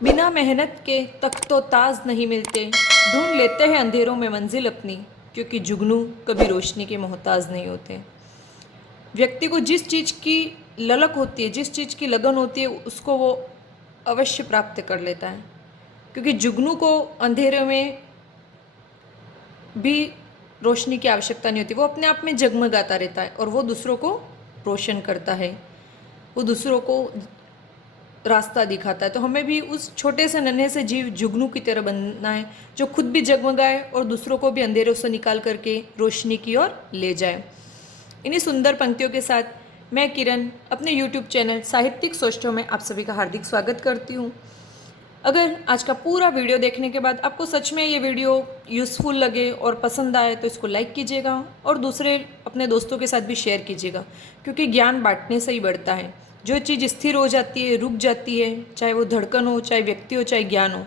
बिना मेहनत के तख्तो ताज नहीं मिलते, ढूंढ लेते हैं अंधेरों में मंजिल अपनी, क्योंकि जुगनू कभी रोशनी के मोहताज नहीं होते। व्यक्ति को जिस चीज़ की ललक होती है, जिस चीज़ की लगन होती है, उसको वो अवश्य प्राप्त कर लेता है। क्योंकि जुगनू को अंधेरे में भी रोशनी की आवश्यकता नहीं होती, वो अपने आप में जगमगाता रहता है और वो दूसरों को रोशन करता है, वो दूसरों को रास्ता दिखाता है। तो हमें भी उस छोटे से नन्हे से जीव जुगनू की तरह बनना है, जो खुद भी जगमगाए और दूसरों को भी अंधेरों से निकाल करके रोशनी की ओर ले जाए। इन्हीं सुंदर पंक्तियों के साथ मैं किरण अपने YouTube चैनल साहित्यिक सोचों में आप सभी का हार्दिक स्वागत करती हूँ। अगर आज का पूरा वीडियो देखने के बाद आपको सच में ये वीडियो यूज़फुल लगे और पसंद आए तो इसको लाइक कीजिएगा और दूसरे अपने दोस्तों के साथ भी शेयर कीजिएगा, क्योंकि ज्ञान बांटने से ही बढ़ता है। जो चीज़ स्थिर हो जाती है, रुक जाती है, चाहे वो धड़कन हो, चाहे व्यक्ति हो, चाहे ज्ञान हो,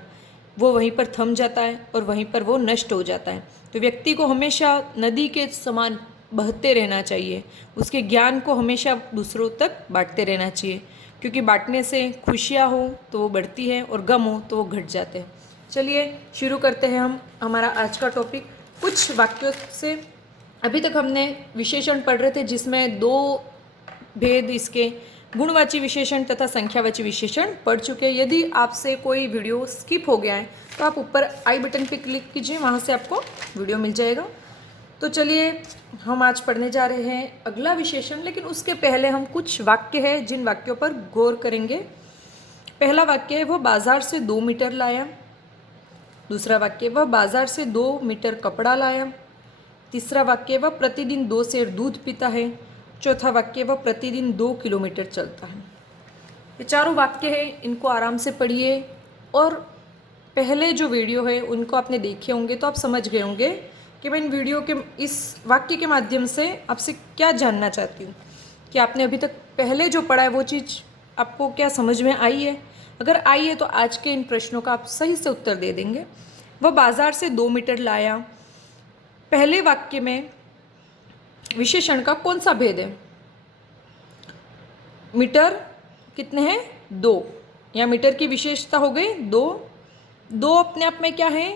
वो वहीं पर थम जाता है और वहीं पर वो नष्ट हो जाता है। तो व्यक्ति को हमेशा नदी के समान बहते रहना चाहिए, उसके ज्ञान को हमेशा दूसरों तक बांटते रहना चाहिए, क्योंकि बांटने से खुशियाँ हो तो वो बढ़ती है और गम हो तो वो घट जाते हैं। चलिए शुरू करते हैं हम हमारा आज का टॉपिक कुछ वाक्यों से। अभी तक हमने विशेषण पढ़ रहे थे, जिसमें दो भेद इसके गुणवाची विशेषण तथा संख्यावाची विशेषण पढ़ चुके हैं। यदि आपसे कोई वीडियो स्किप हो गया है तो आप ऊपर आई बटन पर क्लिक कीजिए, वहाँ से आपको वीडियो मिल जाएगा। तो चलिए हम आज पढ़ने जा रहे हैं अगला विशेषण, लेकिन उसके पहले हम कुछ वाक्य हैं जिन वाक्यों पर गौर करेंगे। पहला वाक्य है, वह बाजार से 2 मीटर लाया। दूसरा वाक्य, वह बाजार से 2 मीटर कपड़ा लाया। तीसरा वाक्य, वह प्रतिदिन 2 सेर दूध पीता है। चौथा वाक्य, वह प्रतिदिन 2 किलोमीटर चलता है। ये चारों वाक्य हैं, इनको आराम से पढ़िए और पहले जो वीडियो है उनको आपने देखे होंगे तो आप समझ गए होंगे कि मैं इन वीडियो के इस वाक्य के माध्यम से आपसे क्या जानना चाहती हूँ, कि आपने अभी तक पहले जो पढ़ा है वो चीज़ आपको क्या समझ में आई है। अगर आई है तो आज के इन प्रश्नों का आप सही से उत्तर दे देंगे। वह बाजार से 2 मीटर लाया, पहले वाक्य में विशेषण का कौन सा भेद है? मीटर कितने हैं? 2। या मीटर की विशेषता हो गई 2। 2 अपने आप में क्या है?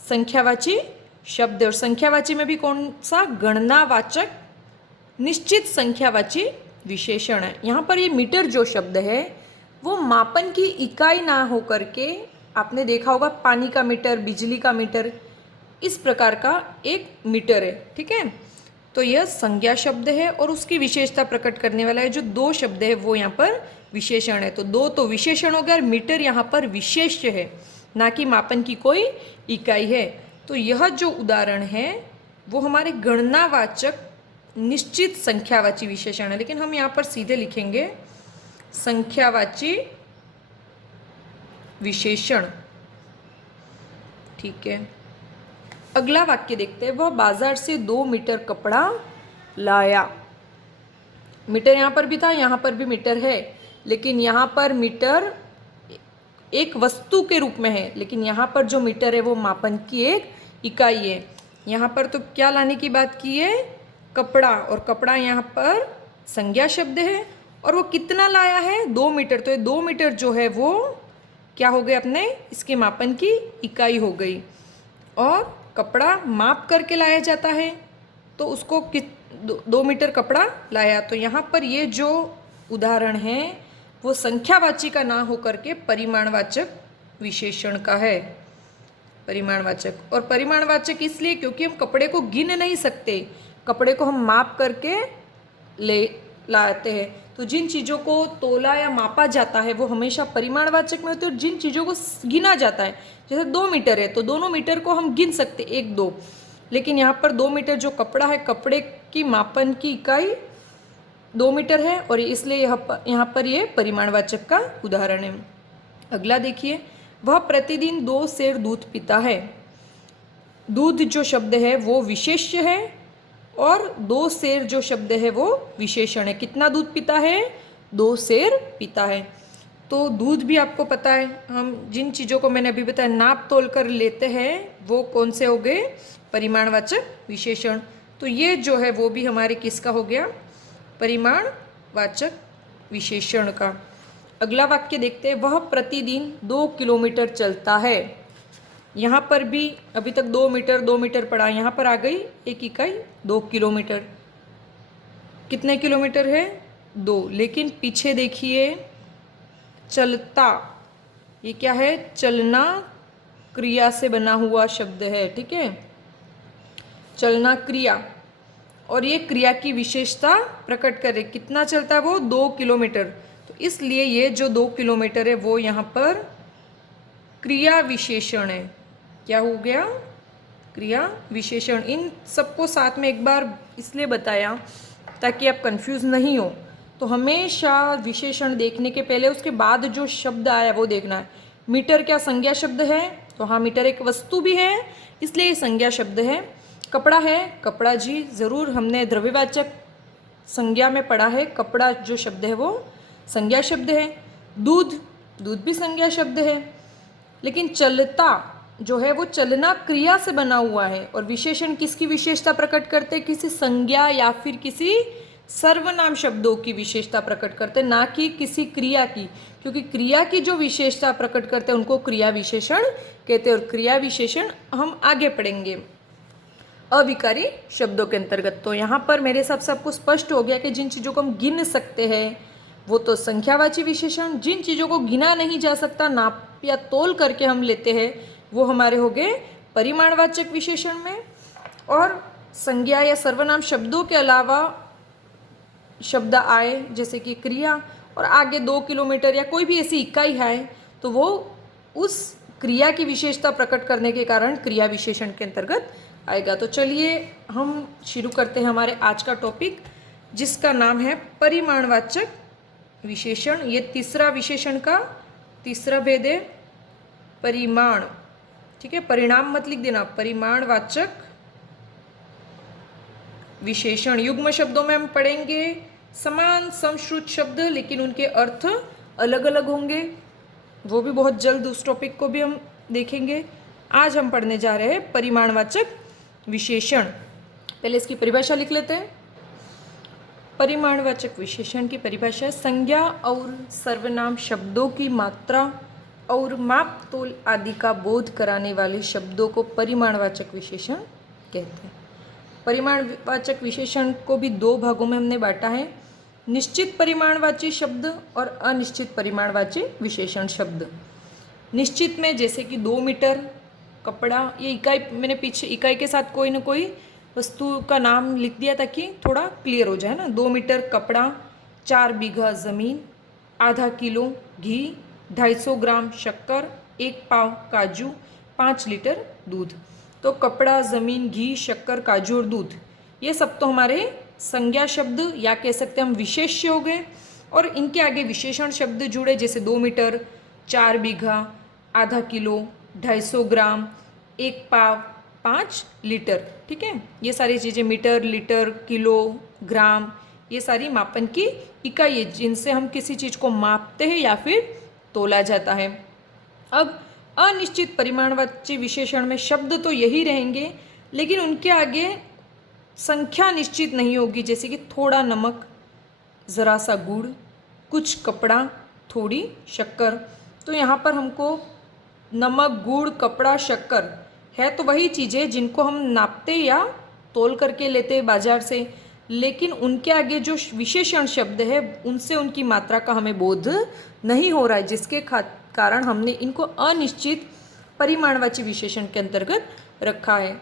संख्यावाची शब्द। और संख्यावाची में भी कौन सा? गणनावाचक निश्चित संख्यावाची विशेषण है। यहाँ पर ये मीटर जो शब्द है वो मापन की इकाई ना हो करके, आपने देखा होगा पानी का मीटर, बिजली का मीटर, इस प्रकार का एक मीटर है, ठीक है। तो यह संज्ञा शब्द है और उसकी विशेषता प्रकट करने वाला है जो 2 शब्द है वो यहाँ पर विशेषण है। तो 2 तो विशेषण हो गया, मीटर यहाँ पर विशेष्य है, ना कि मापन की कोई इकाई है। तो यह जो उदाहरण है वो हमारे गणनावाचक निश्चित संख्यावाची विशेषण है, लेकिन हम यहाँ पर सीधे लिखेंगे संख्यावाची विशेषण, ठीक है। अगला वाक्य देखते हैं, वह बाजार से 2 मीटर कपड़ा लाया। मीटर यहाँ पर भी था, यहाँ पर भी मीटर है, लेकिन यहाँ पर मीटर एक वस्तु के रूप में है, लेकिन यहाँ पर जो मीटर है वो मापन की एक इकाई है। यहाँ पर तो क्या लाने की बात की है? कपड़ा, और कपड़ा यहाँ पर संज्ञा शब्द है और वो कितना लाया है? 2 मीटर। तो ये 2 मीटर जो है वो क्या हो गए अपने? इसके मापन की इकाई हो गई। और कपड़ा माप करके लाया जाता है, तो उसको 2 मीटर कपड़ा लाया। तो यहाँ पर ये जो उदाहरण है वो संख्यावाची का ना होकर के परिमाणवाचक विशेषण का है। परिमाणवाचक, और परिमाणवाचक इसलिए क्योंकि हम कपड़े को गिन नहीं सकते, कपड़े को हम माप करके ले लाते हैं। तो जिन चीज़ों को तोला या मापा जाता है वो हमेशा परिमाणवाचक में होते हैं, और जिन चीज़ों को गिना जाता है, जैसे 2 मीटर है तो दोनों मीटर को हम गिन सकते 1 2, लेकिन यहाँ पर 2 मीटर जो कपड़ा है, कपड़े की मापन की इकाई 2 मीटर है और इसलिए यहाँ पर ये परिमाणवाचक का उदाहरण है। अगला देखिए, वह प्रतिदिन 2 सेर दूध पीता है। दूध जो शब्द है वो विशेष्य है और 2 सेर जो शब्द है वो विशेषण है। कितना दूध पीता है? 2 सेर पीता है। तो दूध भी आपको पता है, हम जिन चीज़ों को मैंने अभी बताया नाप तोल कर लेते हैं वो कौन से हो गए? परिमाणवाचक विशेषण। तो ये जो है वो भी हमारे किसका हो गया? परिमाणवाचक विशेषण का। अगला वाक्य देखते हैं, वह प्रतिदिन 2 किलोमीटर चलता है। यहाँ पर भी अभी तक 2 मीटर पड़ा, यहाँ पर आ गई एक इकाई 2 किलोमीटर। कितने किलोमीटर है? 2। लेकिन पीछे देखिए, चलता, ये क्या है? चलना क्रिया से बना हुआ शब्द है, ठीक है, चलना क्रिया, और ये क्रिया की विशेषता प्रकट करे। कितना चलता है वो? 2 किलोमीटर। तो इसलिए ये जो 2 किलोमीटर है वो यहाँ पर क्रिया विशेषण है। क्या हो गया? क्रिया विशेषण। इन सबको साथ में एक बार इसलिए बताया ताकि आप कंफ्यूज नहीं हो। तो हमेशा विशेषण देखने के पहले उसके बाद जो शब्द आया वो देखना है। मीटर क्या संज्ञा शब्द है? तो हाँ, मीटर एक वस्तु भी है, इसलिए ये संज्ञा शब्द है। कपड़ा है, कपड़ा जी ज़रूर हमने द्रव्यवाचक संज्ञा में पढ़ा है। कपड़ा जो शब्द है वो संज्ञा शब्द है। दूध, दूध भी संज्ञा शब्द है। लेकिन चलता जो है वो चलना क्रिया से बना हुआ है। और विशेषण किसकी विशेषता प्रकट करते हैं? किसी संज्ञा या फिर किसी सर्वनाम शब्दों की विशेषता प्रकट करते हैं, ना कि किसी क्रिया की। क्योंकि क्रिया की जो विशेषता प्रकट करते हैं उनको क्रिया विशेषण कहते हैं। और क्रिया विशेषण हम आगे पढ़ेंगे अविकारी शब्दों के अंतर्गत। तो यहाँ पर मेरे हिसाब से आपको स्पष्ट हो गया कि जिन चीज़ों को हम गिन सकते हैं वो तो संख्यावाची विशेषण, जिन चीज़ों को गिना नहीं जा सकता, नाप या तोल करके हम लेते हैं, वो हमारे हो गए परिमाणवाचक विशेषण में। और संज्ञा या सर्वनाम शब्दों के अलावा शब्द आए जैसे कि क्रिया और आगे 2 किलोमीटर या कोई भी ऐसी इकाई है तो वो उस क्रिया की विशेषता प्रकट करने के कारण क्रिया विशेषण के अंतर्गत आएगा। तो चलिए हम शुरू करते हैं हमारे आज का टॉपिक, जिसका नाम है परिमाणवाचक विशेषण। ये तीसरा विशेषण का तीसरा भेद है, परिमाण, ठीक है, परिणाम मत लिख देना, परिमाणवाचक विशेषण। युग्म शब्दों में हम पढ़ेंगे समान समश्रुत शब्द, लेकिन उनके अर्थ अलग अलग होंगे। वो भी बहुत जल्द, उस टॉपिक को भी हम देखेंगे। आज हम पढ़ने जा रहे हैं परिमाणवाचक विशेषण। पहले इसकी परिभाषा लिख लेते हैं। परिमाणवाचक विशेषण की परिभाषा, संज्ञा और सर्वनाम शब्दों की मात्रा और माप तोल आदि का बोध कराने वाले शब्दों को परिमाणवाचक विशेषण कहते हैं। परिमाणवाचक विशेषण को भी 2 भागों में हमने बांटा है, निश्चित परिमाणवाची शब्द और अनिश्चित परिमाणवाची विशेषण शब्द। निश्चित में जैसे कि 2 मीटर, कपड़ा, ये इकाई मैंने पीछे इकाई के साथ कोई ना कोई वस्तु का नाम लिख दिया ताकि थोड़ा क्लियर हो जाए ना। 2 मीटर कपड़ा, 4 बीघा ज़मीन, आधा किलो घी, 250 ग्राम शक्कर, 1 पाव काजू, 5 लीटर दूध। तो कपड़ा, ज़मीन, घी, शक्कर, काजू और दूध, ये सब तो हमारे संज्ञा शब्द या कह सकते हैं हम विशेष्य हो गए। और इनके आगे विशेषण शब्द जुड़े जैसे 2 मीटर, 4 बीघा, आधा किलो, 250 ग्राम, 1 पाव, 5 लीटर, ठीक है। ये सारी चीज़ें मीटर, लीटर, किलो, ग्राम, ये सारी मापन की इकाई है जिनसे हम किसी चीज़ को मापते हैं या फिर तोला जाता है। अब अनिश्चित परिमाणवाची विशेषण में शब्द तो यही रहेंगे, लेकिन उनके आगे संख्या निश्चित नहीं होगी, जैसे कि थोड़ा नमक, ज़रा सा गुड़, कुछ कपड़ा, थोड़ी शक्कर। तो यहाँ पर हमको नमक, गुड़, कपड़ा, शक्कर है तो वही चीज़ें जिनको हम नापते या तोल करके लेते हैं बाजार से, लेकिन उनके आगे जो विशेषण शब्द है उनसे उनकी मात्रा का हमें बोध नहीं हो रहा है, जिसके कारण हमने इनको अनिश्चित परिमाणवाची विशेषण के अंतर्गत रखा है।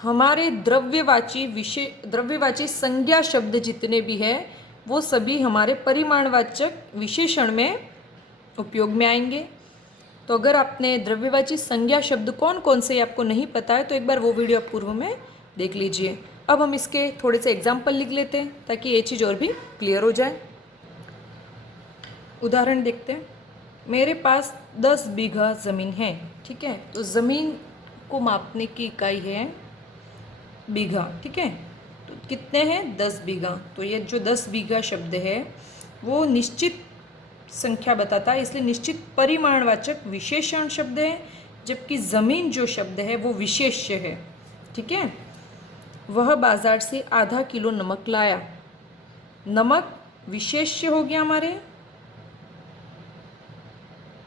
हमारे द्रव्यवाची संज्ञा शब्द जितने भी हैं वो सभी हमारे परिमाणवाचक विशेषण में उपयोग में आएंगे। तो अगर आपने द्रव्यवाची संज्ञा शब्द कौन कौन से आपको नहीं पता है तो एक बार वो वीडियो आप पूर्व में देख लीजिए। अब हम इसके थोड़े से एग्जाम्पल लिख लेते हैं ताकि ये चीज़ और भी क्लियर हो जाए। उदाहरण देखते हैं। मेरे पास 10 बीघा ज़मीन है, ठीक है। तो ज़मीन को मापने की इकाई है बीघा, ठीक है। तो कितने हैं? 10 बीघा। तो ये जो 10 बीघा शब्द है वो निश्चित संख्या बताता है, इसलिए निश्चित परिमाणवाचक विशेषण शब्द है, जबकि ज़मीन जो शब्द है वो विशेष्य है, ठीक है। वह बाज़ार से आधा किलो नमक लाया। नमक विशेष्य हो गया हमारे,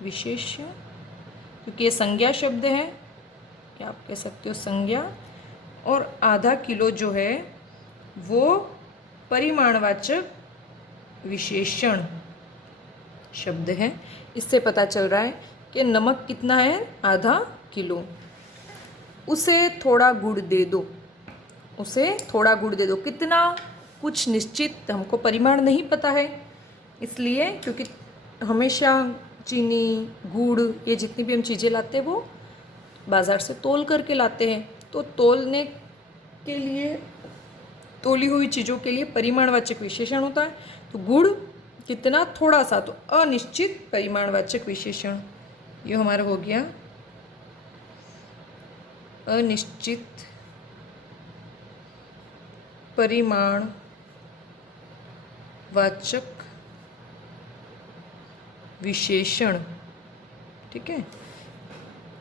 विशेष्य, क्योंकि ये संज्ञा शब्द है, क्या आप कह सकते हो संज्ञा, और आधा किलो जो है वो परिमाणवाचक विशेषण शब्द है। इससे पता चल रहा है कि नमक कितना है, आधा किलो। उसे थोड़ा गुड़ दे दो, उसे थोड़ा गुड़ दे दो, कितना, कुछ निश्चित हमको परिमाण नहीं पता है, इसलिए क्योंकि हमेशा चीनी, गुड़, ये जितनी भी हम चीज़ें लाते हैं वो बाज़ार से तोल करके लाते हैं, तो तोलने के लिए, तोली हुई चीज़ों के लिए परिमाणवाचक विशेषण होता है। तो गुड़ कितना, थोड़ा सा, तो अनिश्चित परिमाणवाचक विशेषण, ये हमारा हो गया अनिश्चित परिमाणवाचक विशेषण। ठीक है।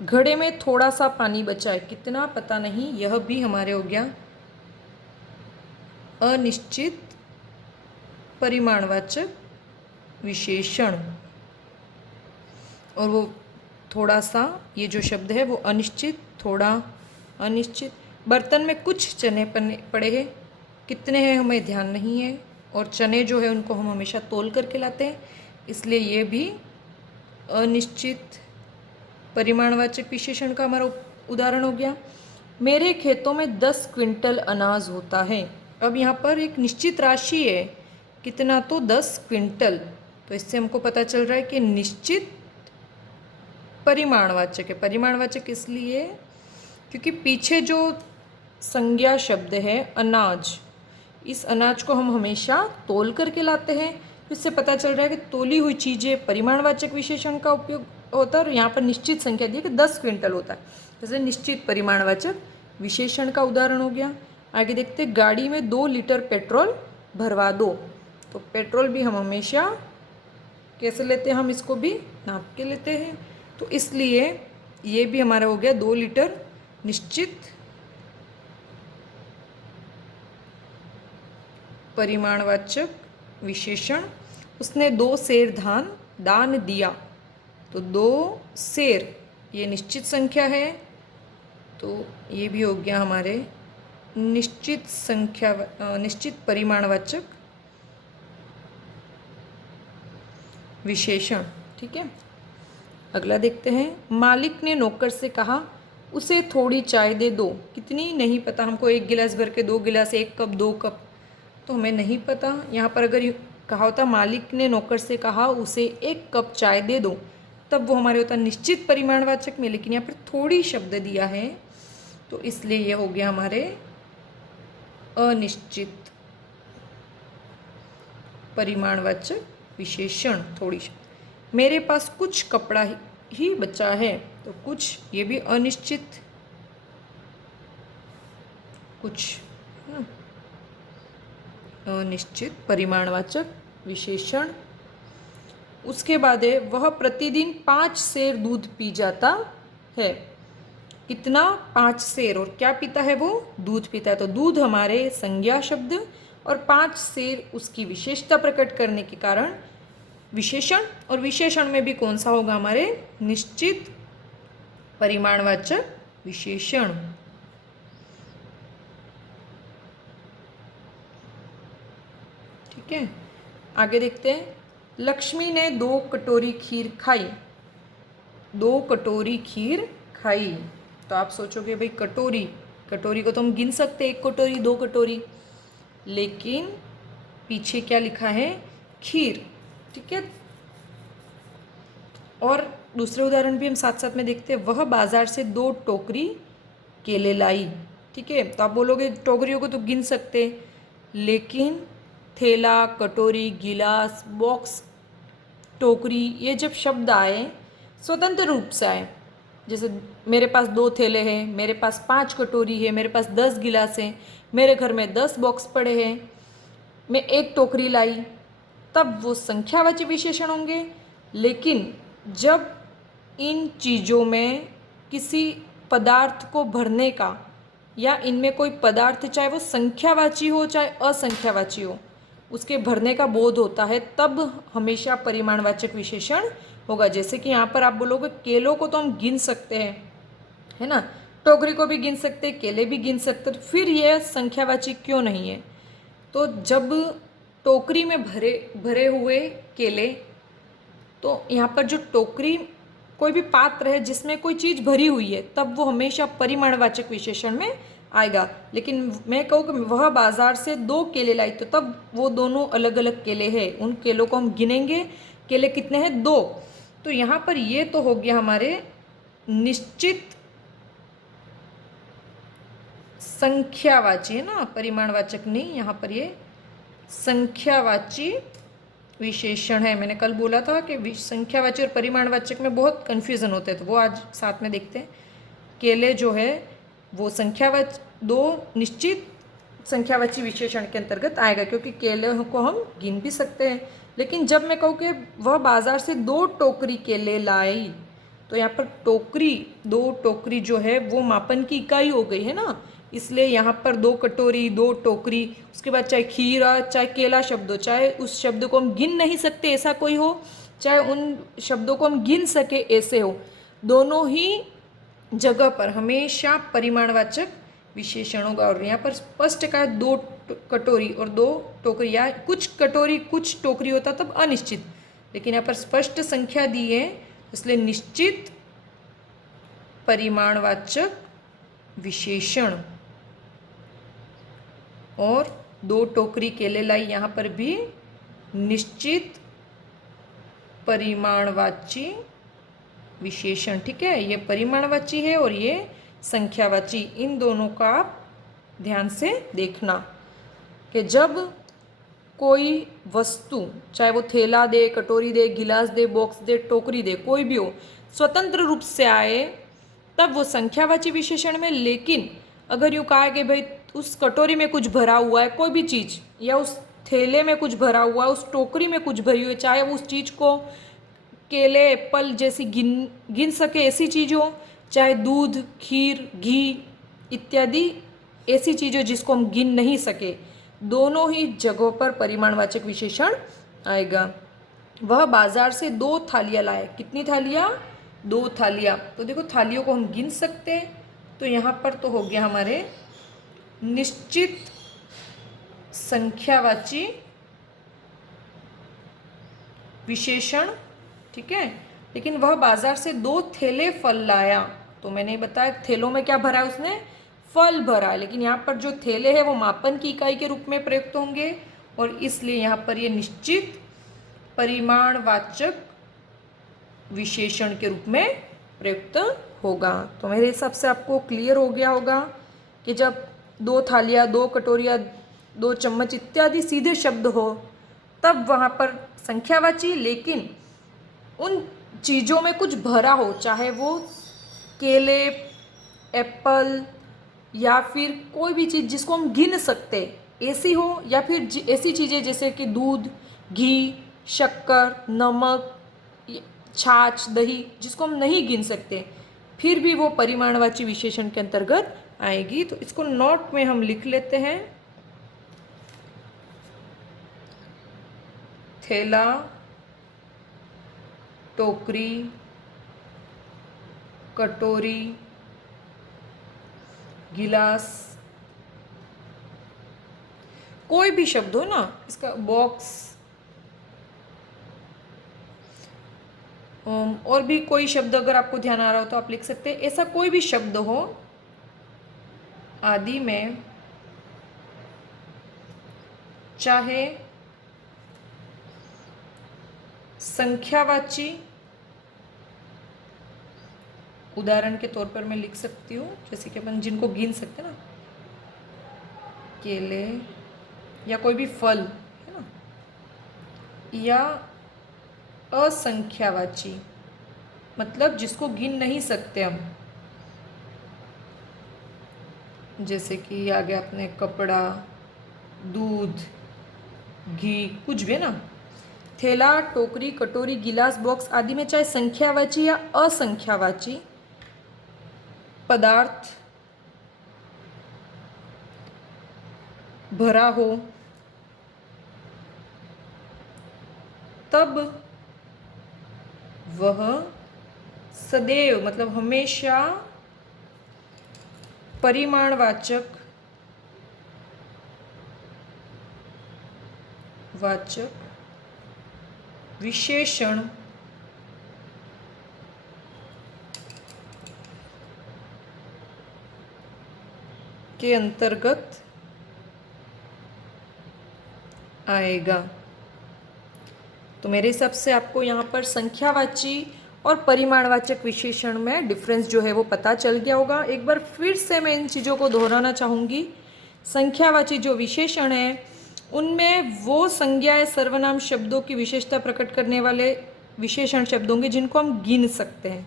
घड़े में थोड़ा सा पानी बचा है, कितना पता नहीं, यह भी हमारे हो गया अनिश्चित परिमाणवाचक विशेषण। और वो थोड़ा सा, ये जो शब्द है वो अनिश्चित, थोड़ा, अनिश्चित। बर्तन में कुछ चने पड़े हैं, कितने हैं हमें ध्यान नहीं है, और चने जो है उनको हम हमेशा तोल करके लाते हैं, इसलिए ये भी अनिश्चित परिमाणवाचक विशेषण का हमारा उदाहरण हो गया। मेरे खेतों में 10 क्विंटल अनाज होता है। अब यहाँ पर एक निश्चित राशि है, कितना, तो 10 क्विंटल। तो इससे हमको पता चल रहा है कि निश्चित परिमाणवाचक है। परिमाणवाचक इसलिए क्योंकि पीछे जो संज्ञा शब्द है अनाज, इस अनाज को हम हमेशा तोल करके लाते हैं, तो इससे पता चल रहा है कि तोली हुई चीज़ें परिमाणवाचक विशेषण का उपयोग होता है। और यहाँ पर निश्चित संख्या दी है कि 10 क्विंटल होता है, जैसे निश्चित परिमाणवाचक विशेषण का उदाहरण हो गया। आगे देखते, गाड़ी में 2 लीटर पेट्रोल भरवा दो। तो पेट्रोल भी हम हमेशा कैसे लेते हैं, हम इसको भी नाप के लेते हैं, तो इसलिए ये भी हमारा हो गया 2 लीटर निश्चित परिमाणवाचक विशेषण। उसने 2 सेर धान दान दिया, तो 2 सेर ये निश्चित संख्या है, तो ये भी हो गया हमारे निश्चित संख्या, निश्चित परिमाणवाचक विशेषण। ठीक है। अगला देखते हैं, मालिक ने नौकर से कहा उसे थोड़ी चाय दे दो। कितनी नहीं पता हमको, 1 गिलास भर के 2 गिलास, 1 कप, 2 कप, तो हमें नहीं पता। यहाँ पर अगर कहा होता मालिक ने नौकर से कहा उसे 1 कप चाय दे दो, तब वो हमारे होता निश्चित परिमाणवाचक में, लेकिन यहाँ पर थोड़ी शब्द दिया है, तो इसलिए ये हो गया हमारे अनिश्चित परिमाणवाचक विशेषण। थोड़ी शब्द, मेरे पास कुछ कपड़ा ही बचा है, तो कुछ ये भी अनिश्चित, कुछ अनिश्चित परिमाणवाचक विशेषण। उसके बाद है, वह प्रतिदिन 5 सेर दूध पी जाता है। कितना, 5 सेर, और क्या पीता है वो, दूध पीता है। तो दूध हमारे संज्ञा शब्द, और 5 सेर उसकी विशेषता प्रकट करने के कारण विशेषण, और विशेषण में भी कौन सा होगा हमारे, निश्चित परिमाणवाचक विशेषण। ठीक है। आगे देखते हैं, लक्ष्मी ने 2 कटोरी खीर खाई। 2 कटोरी खीर खाई, तो आप सोचोगे भाई कटोरी, कटोरी को तो हम गिन सकते हैं, 1 कटोरी, 2 कटोरी, लेकिन पीछे क्या लिखा है, खीर। ठीक है। और दूसरे उदाहरण भी हम साथ साथ में देखते हैं, वह बाजार से 2 टोकरी केले लाई। ठीक है। तो आप बोलोगे टोकरियों को तो गिन सकते, लेकिन थैला, कटोरी, गिलास, बॉक्स, टोकरी, ये जब शब्द आए स्वतंत्र रूप से आए, जैसे मेरे पास 2 थैले हैं, मेरे पास 5 कटोरी है, मेरे पास 10 गिलास हैं, मेरे घर में 10 बॉक्स पड़े हैं, मैं 1 टोकरी लाई, तब वो संख्यावाची विशेषण होंगे। लेकिन जब इन चीज़ों में किसी पदार्थ को भरने का, या इनमें कोई पदार्थ चाहे वो संख्यावाची हो चाहे असंख्यावाची हो, उसके भरने का बोध होता है, तब हमेशा परिमाणवाचक विशेषण होगा। जैसे कि यहाँ पर आप बोलोगे केलों को तो हम गिन सकते हैं, है ना, टोकरी को भी गिन सकते हैं, केले भी गिन सकते हैं, तो फिर यह संख्यावाची क्यों नहीं है? तो जब टोकरी में भरे भरे हुए केले, तो यहाँ पर जो टोकरी कोई भी पात्र है जिसमें कोई चीज़ भरी हुई है, तब वो हमेशा परिमाणवाचक विशेषण में आएगा। लेकिन मैं कहूँ कि वह बाजार से 2 केले लाई, तो तब वो दोनों अलग अलग केले हैं, उन केलों को हम गिनेंगे, केले कितने हैं? 2। तो यहाँ पर ये तो हो गया हमारे निश्चित संख्यावाची, है ना, परिमाणवाचक नहीं, यहाँ पर ये संख्यावाची विशेषण है। मैंने कल बोला था कि संख्यावाची और परिमाणवाचक में बहुत कन्फ्यूज़न होता है, तो वो आज साथ में देखते हैं। केले जो है वो दो निश्चित संख्यावाची विशेषण के अंतर्गत आएगा, क्योंकि केले को हम गिन भी सकते हैं। लेकिन जब मैं कहूँ कि वह बाजार से 2 टोकरी केले लाई, तो यहाँ पर टोकरी, 2 टोकरी जो है वो मापन की इकाई हो गई, है ना, इसलिए यहाँ पर 2 कटोरी, 2 टोकरी, उसके बाद चाहे खीरा चाहे केला शब्द हो, चाहे उस शब्द को हम गिन नहीं सकते ऐसा कोई हो, चाहे उन शब्दों को हम गिन सके ऐसे हो, दोनों ही जगह पर हमेशा परिमाणवाचक विशेषण होगा। और यहाँ पर स्पष्ट का 2 कटोरी और 2 टोकरी, या कुछ कटोरी कुछ टोकरी होता तब अनिश्चित, लेकिन यहाँ पर स्पष्ट संख्या दी है, इसलिए निश्चित परिमाणवाचक विशेषण। और 2 टोकरी केले लाई, यहाँ पर भी निश्चित परिमाणवाची विशेषण, ठीक है, ये परिमाणवाची है और ये संख्यावाची, इन दोनों का आप ध्यान से देखना कि जब कोई वस्तु, चाहे वो थैला दे, कटोरी दे, गिलास दे, बॉक्स दे, टोकरी दे, कोई भी हो, स्वतंत्र रूप से आए तब वो संख्यावाची विशेषण में। लेकिन अगर यूँ कहा कि भाई उस कटोरी में कुछ भरा हुआ है, कोई भी चीज़, या उस थैले में कुछ भरा हुआ है, उस टोकरी में कुछ भरी हुई है, चाहे वो उस चीज़ को केले, एप्पल जैसी गिन सके ऐसी चीज़ हो, चाहे दूध, खीर, घी इत्यादि ऐसी चीज़ें जिसको हम गिन नहीं सके, दोनों ही जगहों पर परिमाणवाचक विशेषण आएगा। वह बाजार से 2 थालियाँ लाए। कितनी थालियाँ? 2 थालियाँ। तो देखो थालियों को हम गिन सकते हैं, तो यहाँ पर तो हो गया हमारे निश्चित संख्यावाची विशेषण, ठीक है। लेकिन वह बाजार से 2 थैले फल लाया, तो मैंने बताया थैलों में क्या भरा है उसने? फल भरा है। लेकिन यहाँ पर जो थैले हैं वो मापन की इकाई के रूप में प्रयुक्त होंगे, और इसलिए यहाँ पर ये निश्चित परिमाणवाचक विशेषण के रूप में प्रयुक्त होगा। तो मेरे हिसाब से आपको क्लियर हो गया होगा कि जब 2 थालियाँ, 2 कटोरियाँ, 2 चम्मच इत्यादि सीधे शब्द हो, तब वहाँ पर संख्यावाची, लेकिन उन चीज़ों में कुछ भरा हो, चाहे वो केले, एप्पल, या फिर कोई भी चीज़ जिसको हम गिन सकते ऐसी हो, या फिर ऐसी चीज़ें जैसे कि दूध, घी, शक्कर, नमक, छाछ, दही, जिसको हम नहीं गिन सकते, फिर भी वो परिमाणवाची विशेषण के अंतर्गत आएगी। तो इसको नोट में हम लिख लेते हैं। थैला, टोकरी, कटोरी, गिलास, कोई भी शब्द हो ना, इसका बॉक्स, और भी कोई शब्द अगर आपको ध्यान आ रहा हो तो आप लिख सकते हैं। ऐसा कोई भी शब्द हो आदि में, चाहे संख्यावाची, उदाहरण के तौर पर मैं लिख सकती हूँ, जैसे कि अपन जिनको गिन सकते हैं ना, केले या कोई भी फल, है ना, या असंख्यावाची, मतलब जिसको गिन नहीं सकते हम, जैसे कि आ गया अपने कपड़ा, दूध, घी, कुछ भी, है ना। थैला, टोकरी, कटोरी, गिलास, बॉक्स आदि में चाहे संख्यावाची या असंख्यावाची पदार्थ भरा हो, तब वह सदैव मतलब हमेशा परिमाणवाचक विशेषण के अंतर्गत आएगा। तो मेरे हिसाब से आपको यहाँ पर संख्यावाची और परिमाणवाचक विशेषण में डिफरेंस जो है वो पता चल गया होगा। एक बार फिर से मैं इन चीज़ों को दोहराना चाहूँगी। संख्यावाची जो विशेषण है उनमें वो संज्ञा सर्वनाम शब्दों की विशेषता प्रकट करने वाले विशेषण शब्द होंगे जिनको हम गिन सकते हैं,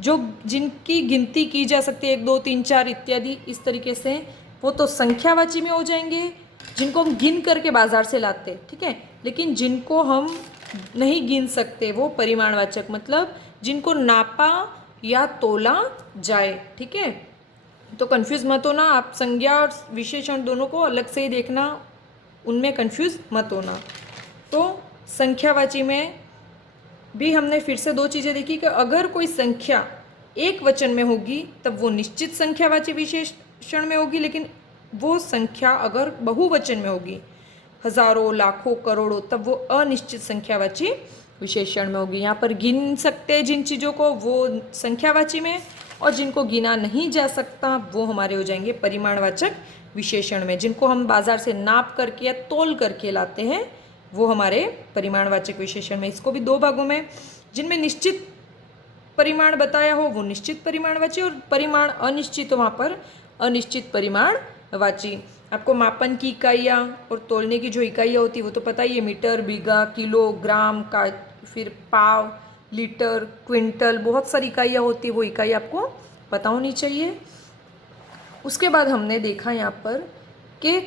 जो जिनकी गिनती की जा सकती है 1 2 3 4 इत्यादि इस तरीके से, वो तो संख्यावाची में हो जाएंगे, जिनको हम गिन करके बाजार से लाते हैं, ठीक है। लेकिन जिनको हम नहीं गिन सकते वो परिमाणवाचक, मतलब जिनको नापा या तोला जाए, ठीक है। तो कंफ्यूज मत होना, आप संज्ञा और विशेषण दोनों को अलग से ही देखना, उनमें कंफ्यूज मत होना। तो संख्यावाची में भी हमने फिर से 2 चीज़ें देखी कि अगर कोई संख्या एक वचन में होगी तब वो निश्चित संख्यावाची विशेषण में होगी, लेकिन वो संख्या अगर बहुवचन में होगी, हजारों लाखों करोड़ों, तब वो अनिश्चित संख्यावाची विशेषण में होगी। यहाँ पर गिन सकते हैं जिन चीज़ों को वो संख्यावाची में, और जिनको गिना नहीं जा सकता वो हमारे हो जाएंगे परिमाणवाचक विशेषण में। जिनको हम बाजार से नाप करके या तोल करके लाते हैं वो हमारे परिमाणवाचक विशेषण में। इसको भी 2 भागों में, जिनमें निश्चित परिमाण बताया हो वो निश्चित परिमाणवाची, और परिमाण अनिश्चित हो वहाँ पर अनिश्चित परिमाणवाची। आपको मापन की इकाइयाँ और तोलने की जो इकाइयाँ होती है वो तो पता ही है, मीटर, बीघा, किलो, ग्राम का, फिर पाव, लीटर, क्विंटल, बहुत सारी इकाइयाँ होती है, वो इकाई आपको पता होनी चाहिए। उसके बाद हमने देखा यहाँ पर कि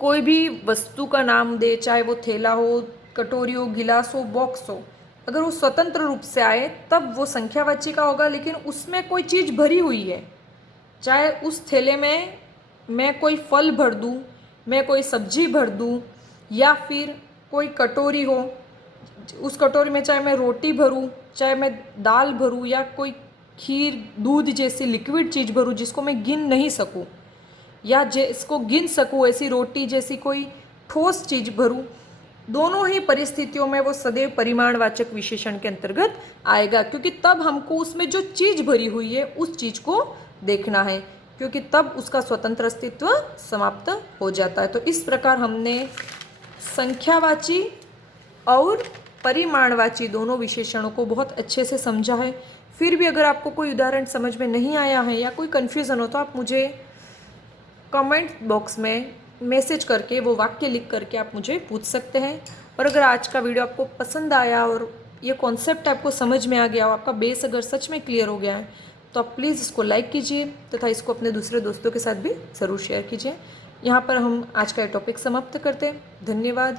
कोई भी वस्तु का नाम दे, चाहे वो थैला हो, कटोरी हो, गिलास हो, बॉक्स हो, अगर वो स्वतंत्र रूप से आए तब वो संख्यावाची का होगा। लेकिन उसमें कोई चीज़ भरी हुई है, चाहे उस थैले में मैं कोई फल भर दूँ, मैं कोई सब्जी भर दूँ, या फिर कोई कटोरी हो, उस कटोरी में चाहे मैं रोटी भरूँ, चाहे मैं दाल भरूँ, या कोई खीर, दूध जैसी लिक्विड चीज़ भरूँ जिसको मैं गिन नहीं सकूँ, या जिसको गिन सकूँ ऐसी रोटी जैसी कोई ठोस चीज़ भरूँ, दोनों ही परिस्थितियों में वो सदैव परिमाणवाचक विशेषण के अंतर्गत आएगा, क्योंकि तब हमको उसमें जो चीज़ भरी हुई है उस चीज़ को देखना है, क्योंकि तब उसका स्वतंत्र अस्तित्व समाप्त हो जाता है। तो इस प्रकार हमने संख्यावाची और परिमाणवाची दोनों विशेषणों को बहुत अच्छे से समझा है। फिर भी अगर आपको कोई उदाहरण समझ में नहीं आया है या कोई कन्फ्यूज़न हो तो आप मुझे कमेंट बॉक्स में मैसेज करके, वो वाक्य लिख करके आप मुझे पूछ सकते हैं। और अगर आज का वीडियो आपको पसंद आया और ये कॉन्सेप्ट आपको समझ में आ गया हो, आपका बेस अगर सच में क्लियर हो गया है, तो आप प्लीज़ इसको लाइक कीजिए तथा इसको अपने दूसरे दोस्तों के साथ भी ज़रूर शेयर कीजिए। यहाँ पर हम आज का टॉपिक समाप्त करते हैं। धन्यवाद।